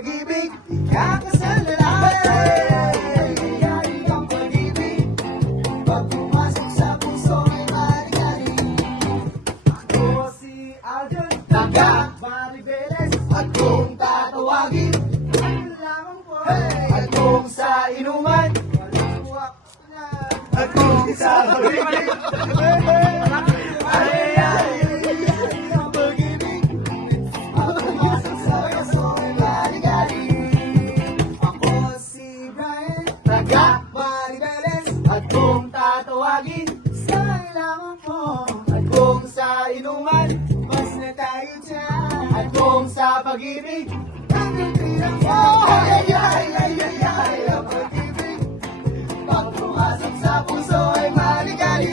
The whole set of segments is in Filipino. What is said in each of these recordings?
pag-ibig, ikakasal na natin. Ang pag-ibig, pag pumasok sa puso ay maligari. Ako si Aljon, taga Maribeles, at kung tatawagin, ano lamang po, at kung sa inuman, walang uwak na, at kung sa pag-ibig, taga Maribeles, at kung tatawagin, sa ilangan mo, at kung sa inuman, mas na tayo dyan, at kung sa pag-ibig, ang nagtirang mo. Ay, ang pag-ibig, pag pumasok sa puso ay maligali.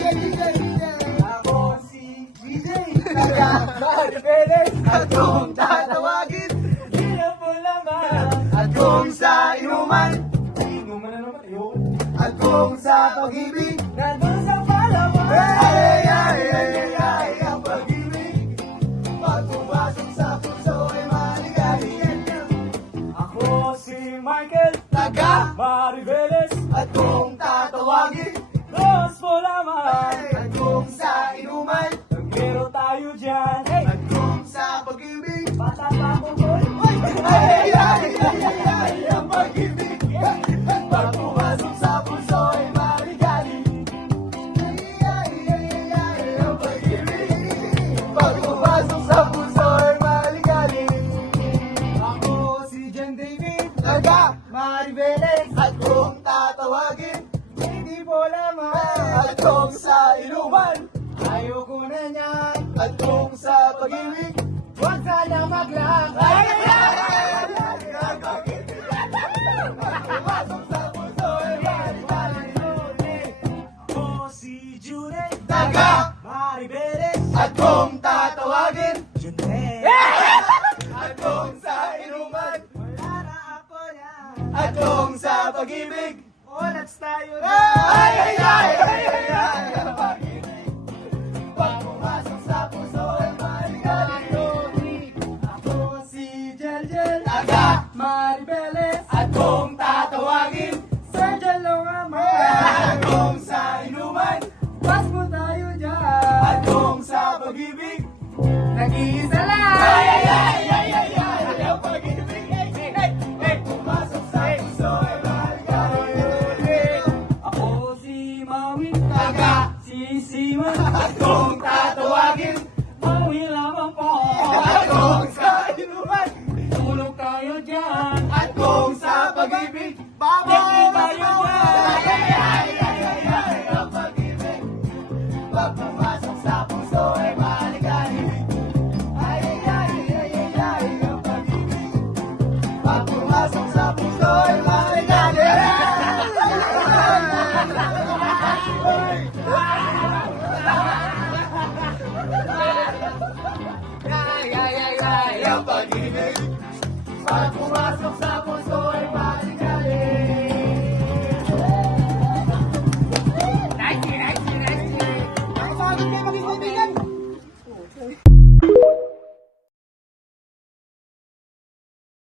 Ako si DJ, taga Maribeles, at kung tatawagin, di na po lamang, at kung sa inuman, at kung sa pag-ibig, nandun sa palawan. Ay, ang pag-ibig, pag pumasok sa puso ay maligali. Ako si Michael, taga Maribeles, at kung tatawagin, dos mo lamang, at kung sa inuman, meron tayo dyan, at kung sa pag-ibig, bata pa ko boy. Ay, ang pag-ibig, pag pumasok sa puso ay maligali. Ay, ang pag-ibig, pag pumasok sa puso ay maligali. Ako si John David, taga Maribeles, at kung tatawagin, hindi po lamang, at kung sa inuman, ayoko na niyan, at kung sa pag-ibig, huwag sana maglang. Ay, ang pag-ibig, pumasok sa puso ay maligali. Ako si Junay, taga Maribeles, at kung tatawagin, Junay, at kung sa inuman, wala na ako yan, at kung sa pag-ibig, ulats tayo na. Ay, ang pag-ibig, pag pumasok sa puso ay maligali. Ako si Jeljel, taga Maribeles, at kung tatawagin, Sergio Longama, at kung sa inuman, pas mo tayo dyan, at kung sa pag-ibig, nag-iisa lang. Ay, ang pag-ibig, pumasok sa puso ay maligali. Ako si Maui, taga Sisiman, at kung tatawagin, Maui lamang po, at kung sa inuman, tulog tayo dyan, at kung sa pag-ibig, babaw tayo dyan. Ay, ang pag-ibig, pag pumasok sa puso ay maligali. Ay, ang pag-ibig, pag pumasok